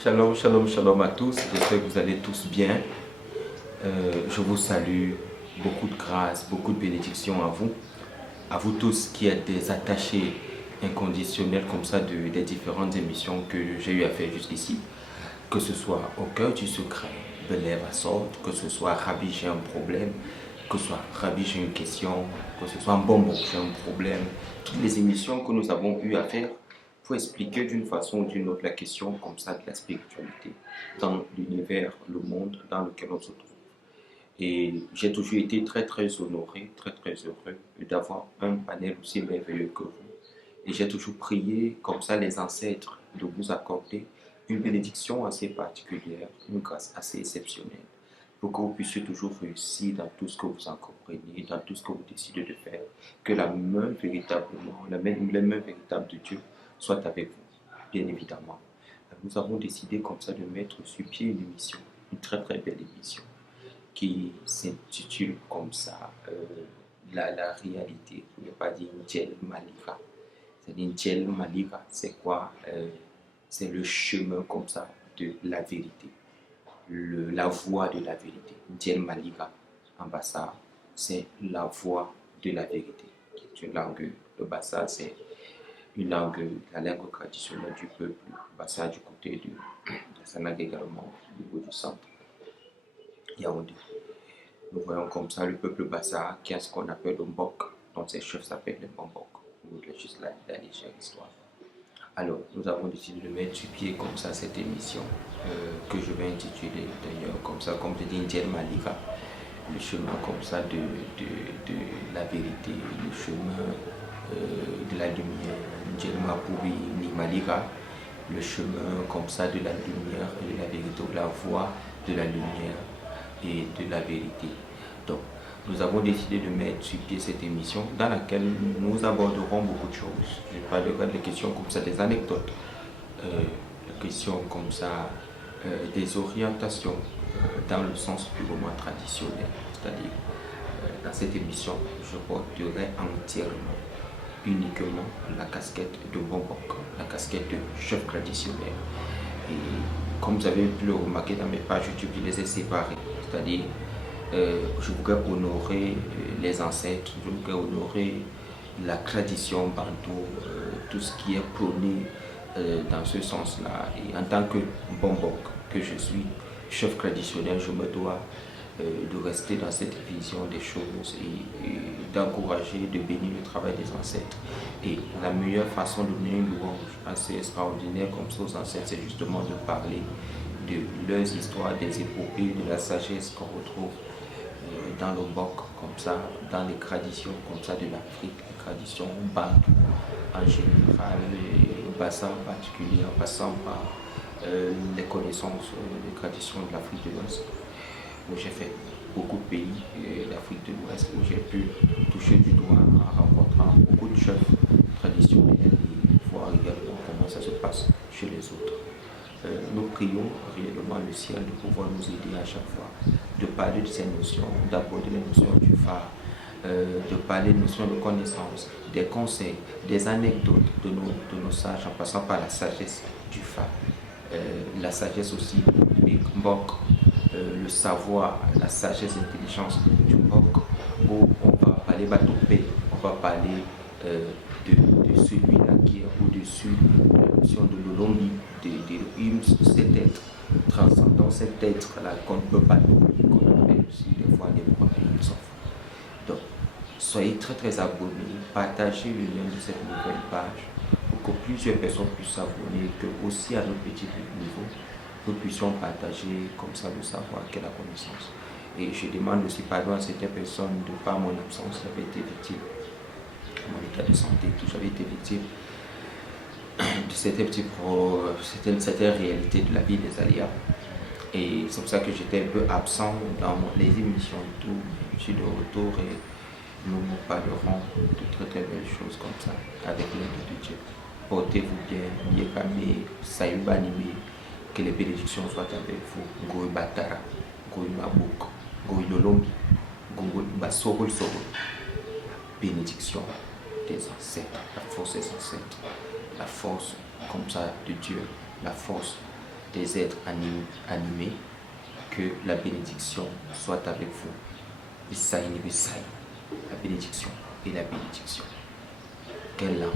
Shalom, shalom, shalom à tous. J'espère que vous allez tous bien. Je vous salue. Beaucoup de grâce, beaucoup de bénédictions à vous. À vous tous qui êtes des attachés inconditionnels comme ça des différentes émissions que j'ai eu à faire jusqu'ici. Que ce soit au cœur du secret, Belève à sorte, que ce soit Rabbi, j'ai un problème, que ce soit Rabbi, j'ai une question, que ce soit un bonbon, j'ai un problème. Toutes les émissions que nous avons eu à faire pour expliquer d'une façon ou d'une autre la question comme ça de la spiritualité dans l'univers, le monde dans lequel on se trouve. Et j'ai toujours été très très honoré, très très heureux d'avoir un panel aussi merveilleux que vous. Et j'ai toujours prié comme ça les ancêtres de vous accorder une bénédiction assez particulière, une grâce assez exceptionnelle, pour que vous puissiez toujours réussir dans tout ce que vous entreprenez, dans tout ce que vous décidez de faire, que la main véritablement, la main véritable de Dieu soit avec vous, bien évidemment. Nous avons décidé comme ça de mettre sur pied une émission, une très très belle émission, qui s'intitule comme ça la réalité, je ne vais pas dire Njel Malika. C'est-à-dire Njel Malika, c'est quoi c'est le chemin comme ça de la vérité, la voie de la vérité. Njel Malika, en Bassa, c'est la voie de la vérité. C'est une langue, le Bassa, c'est une langue, la langue traditionnelle du peuple Bassa du côté de la Sanag également, au niveau du centre, Yaoundé. Nous voyons comme ça le peuple Bassa qui a ce qu'on appelle le Mbok, dont ses chefs s'appellent les Mbok. Nous voulons juste la légère histoire. Alors, nous avons décidé de mettre sur pied comme ça cette émission que je vais intituler d'ailleurs comme ça, comme je dis, Njel Malika, le chemin comme ça de la vérité, le chemin de la lumière, Njel Mapoubi ni Malika, le chemin comme ça de la lumière et de la vérité, la voie de la lumière et de la vérité. Donc, nous avons décidé de mettre sur pied cette émission dans laquelle nous aborderons beaucoup de choses. Je parlerai des questions comme ça, des anecdotes, des questions comme ça, des orientations dans le sens purement traditionnel. C'est-à-dire, dans cette émission, je porterai entièrement, uniquement la casquette de Bombok, la casquette de chef traditionnel. Et comme vous avez pu le remarquer dans mes pages YouTube, je les ai séparés. C'est-à-dire, je voudrais honorer les ancêtres, je voudrais honorer la tradition bantou, tout ce qui est prôné dans ce sens-là. Et en tant que Bombok, que je suis chef traditionnel, je me dois de rester dans cette vision des choses et d'encourager, de bénir le travail des ancêtres. Et la meilleure façon de donner une louange assez extraordinaire comme ça aux ancêtres, c'est justement de parler de leurs histoires, des épopées, de la sagesse qu'on retrouve dans le Mbok, comme ça, dans les traditions comme ça de l'Afrique, les traditions bantou en général, le bassin en particulier, en passant par les connaissances des traditions de l'Afrique de l'Ouest, où j'ai fait beaucoup de pays d'Afrique de l'Ouest, où j'ai pu toucher du doigt en rencontrant beaucoup de chefs traditionnels et voir également comment ça se passe chez les autres. Nous prions réellement le ciel de pouvoir nous aider à chaque fois, de parler de ces notions, d'aborder les notions du phare, de parler de notions de connaissance, des conseils, des anecdotes de nos sages, en passant par la sagesse du phare, la sagesse aussi du Mbok, le savoir, la sagesse, l'intelligence du Mbok, où on va parler Batopé, on va parler de celui-là qui est au-dessus de la notion de l'Olombi, de cet être transcendant, cet être-là qu'on ne peut pas nommer, qu'on appelle aussi des fois les premiers enfants. Donc, soyez très très abonnés, partagez le lien de cette nouvelle page pour que plusieurs personnes puissent s'abonner, que aussi à notre petit niveau, nous puissions partager comme ça le savoir qu'est la connaissance. Et je demande aussi pardon à certaines personnes de par mon absence, j'avais été victime, mon état de santé, tout j'avais été victime de certaines réalités de la vie des aléas. Et c'est pour ça que j'étais un peu absent dans les émissions et tout. Je suis de retour et nous parlerons de très très belles choses comme ça avec l'aide de Dieu. Portez-vous bien, Yekame, Sayubanime, que les bénédictions soient avec vous. Goy Batara, Goy Mabouk, Goy Lolombi, Goy Basorol Sorol. Bénédiction des ancêtres, la force des ancêtres, la force comme ça de Dieu, la force des êtres animés, que la bénédiction soit avec vous. La bénédiction et la bénédiction. Qu'elle